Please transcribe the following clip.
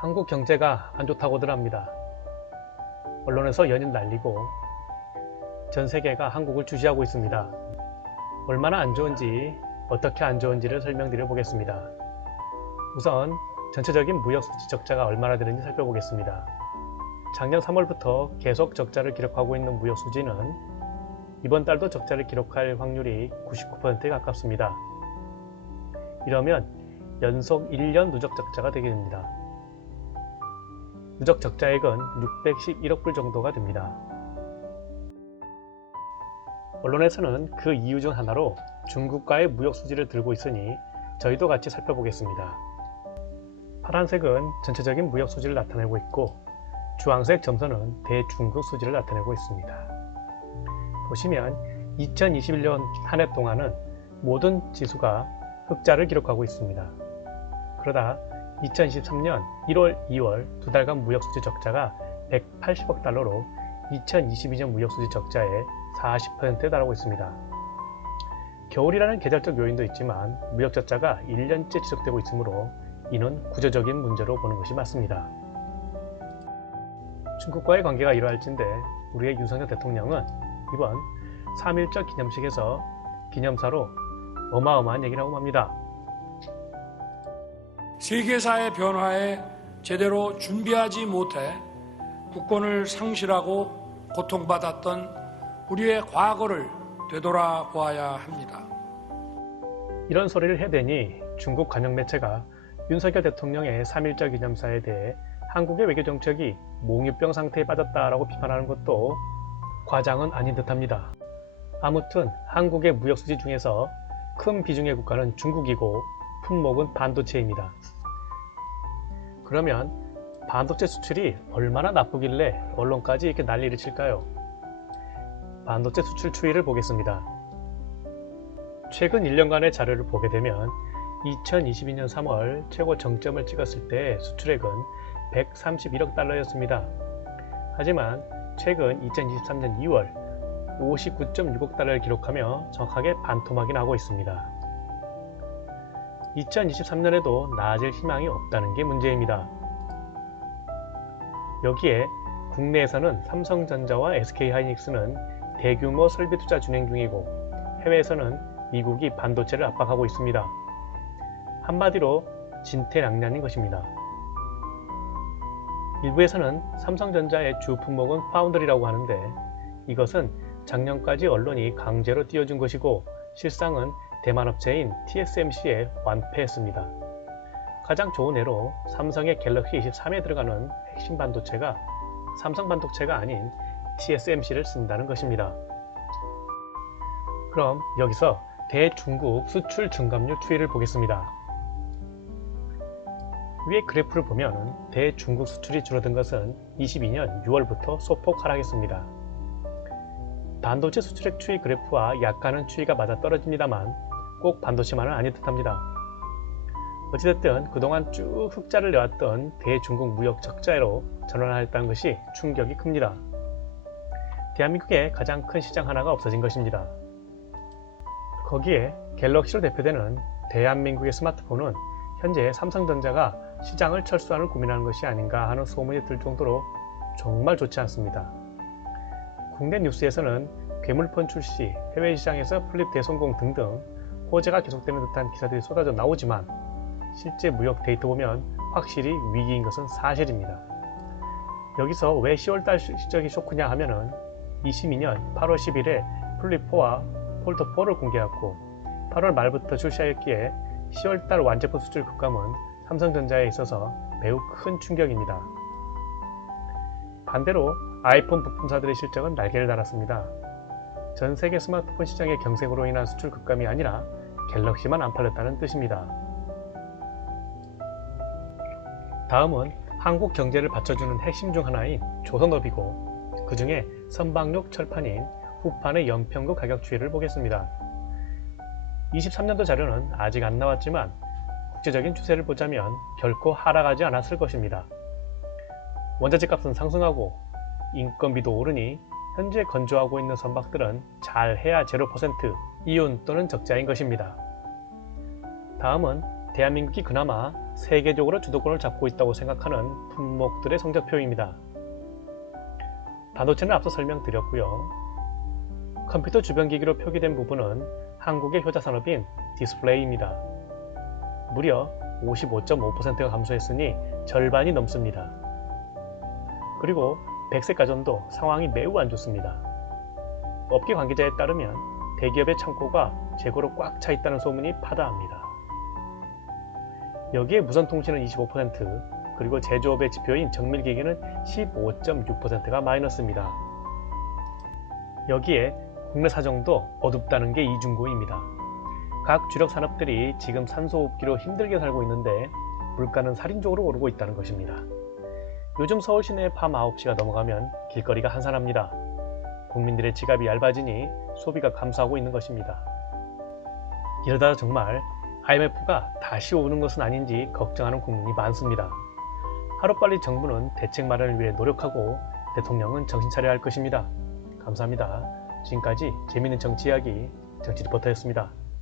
한국 경제가 안 좋다고들 합니다. 언론에서 연일 날리고 전 세계가 한국을 주시하고 있습니다. 얼마나 안 좋은지, 어떻게 안 좋은지를 설명드려 보겠습니다. 우선 전체적인 무역 수지 적자가 얼마나 되는지 살펴보겠습니다. 작년 3월부터 계속 적자를 기록하고 있는 무역 수지는 이번 달도 적자를 기록할 확률이 99%에 가깝습니다. 이러면 연속 1년 누적 적자가 되게 됩니다. 누적 적자액은 611억 불 정도가 됩니다. 언론에서는 그 이유 중 하나로 중국과의 무역 수지를 들고 있으니 저희도 같이 살펴보겠습니다. 파란색은 전체적인 무역 수지를 나타내고 있고 주황색 점선은 대중국 수지를 나타내고 있습니다. 보시면 2021년 한 해 동안은 모든 지수가 흑자를 기록하고 있습니다. 그러다 2023년 1월, 2월 두 달간 무역수지 적자가 180억 달러로 2022년 무역수지 적자의 40%에 달하고 있습니다. 겨울이라는 계절적 요인도 있지만 무역 적자가 1년째 지속되고 있으므로 이는 구조적인 문제로 보는 것이 맞습니다. 중국과의 관계가 이러할진데 우리의 윤석열 대통령은 이번 3.1절 기념식에서 기념사로 어마어마한 얘기를 하고 맙니다. 세계사의 변화에 제대로 준비하지 못해 국권을 상실하고 고통받았던 우리의 과거를 되돌아보아야 합니다. 이런 소리를 해대니 중국 관영 매체가 윤석열 대통령의 3.1절 기념사에 대해 한국의 외교정책이 몽유병 상태에 빠졌다라고 비판하는 것도 과장은 아닌 듯합니다. 아무튼 한국의 무역수지 중에서 큰 비중의 국가는 중국이고 품목은 반도체입니다. 그러면 반도체 수출이 얼마나 나쁘길래 언론까지 이렇게 난리를 칠까요? 반도체 수출 추이를 보겠습니다. 최근 1년간의 자료를 보게 되면 2022년 3월 최고 정점을 찍었을 때 수출액은 131억 달러였습니다. 하지만 최근 2023년 2월 59.6억 달러를 기록하며 정확하게 반토막이 나고 있습니다. 2023년에도 나아질 희망이 없다는 게 문제입니다. 여기에 국내에서는 삼성전자와 SK하이닉스는 대규모 설비 투자 진행 중이고 해외에서는 미국이 반도체를 압박하고 있습니다. 한마디로 진퇴양난인 것입니다. 일부에서는 삼성전자의 주 품목은 파운드리라고 하는데 이것은 작년까지 언론이 강제로 띄워준 것이고 실상은 대만 업체인 TSMC에 완패했습니다. 가장 좋은 예로 삼성의 갤럭시 23에 들어가는 핵심 반도체가 삼성 반도체가 아닌 TSMC를 쓴다는 것입니다. 그럼 여기서 대중국 수출 증감률 추이를 보겠습니다. 위에 그래프를 보면 대중국 수출이 줄어든 것은 22년 6월부터 소폭 하락했습니다. 반도체 수출액 추이 그래프와 약간은 추이가 맞아떨어집니다만 꼭 반도체만은 아닌 듯합니다. 어찌됐든 그동안 쭉 흑자를 내왔던 대중국 무역 적자로 전환하였다는 것이 충격이 큽니다. 대한민국의 가장 큰 시장 하나가 없어진 것입니다. 거기에 갤럭시로 대표되는 대한민국의 스마트폰은 현재 삼성전자가 시장을 철수하는 고민하는 것이 아닌가 하는 소문이 들 정도로 정말 좋지 않습니다. 국내 뉴스에서는 괴물폰 출시, 해외 시장에서 플립 대성공 등등 호재가 계속되는 듯한 기사들이 쏟아져 나오지만 실제 무역 데이터 보면 확실히 위기인 것은 사실입니다. 여기서 왜 10월달 실적이 쇼크냐 하면은 22년 8월 10일에 플립4와 폴더4를 공개했고 8월 말부터 출시하였기에 10월달 완제품 수출 급감은 삼성전자에 있어서 매우 큰 충격입니다. 반대로 아이폰 부품사들의 실적은 날개를 달았습니다. 전 세계 스마트폰 시장의 경색으로 인한 수출 급감이 아니라 갤럭시만 안 팔렸다는 뜻입니다. 다음은 한국 경제를 받쳐주는 핵심 중 하나인 조선업이고 그 중에 선박용 철판인 후판의 연평도 가격 추이를 보겠습니다. 23년도 자료는 아직 안 나왔지만 국제적인 추세를 보자면 결코 하락하지 않았을 것입니다. 원자재 값은 상승하고 인건비도 오르니 현재 건조하고 있는 선박들은 잘해야 0% 이윤 또는 적자인 것입니다. 다음은 대한민국이 그나마 세계적으로 주도권을 잡고 있다고 생각하는 품목들의 성적표입니다. 반도체는 앞서 설명드렸고요. 컴퓨터 주변 기기로 표기된 부분은 한국의 효자 산업인 디스플레이입니다. 무려 55.5%가 감소했으니 절반이 넘습니다. 그리고 백색 가전도 상황이 매우 안 좋습니다. 업계 관계자에 따르면 대기업의 창고가 재고로 꽉 차 있다는 소문이 파다합니다. 여기에 무선통신은 25%, 그리고 제조업의 지표인 정밀기기는 15.6%가 마이너스입니다. 여기에 국내 사정도 어둡다는 게 이중고입니다. 각 주력 산업들이 지금 산소호흡기로 힘들게 살고 있는데 물가는 살인적으로 오르고 있다는 것입니다. 요즘 서울 시내의 밤 9시가 넘어가면 길거리가 한산합니다. 국민들의 지갑이 얇아지니 소비가 감소하고 있는 것입니다. 이러다 정말 IMF가 다시 오는 것은 아닌지 걱정하는 국민이 많습니다. 하루빨리 정부는 대책 마련을 위해 노력하고 대통령은 정신 차려야 할 것입니다. 감사합니다. 지금까지 재미있는 정치 이야기 정치 리포터였습니다.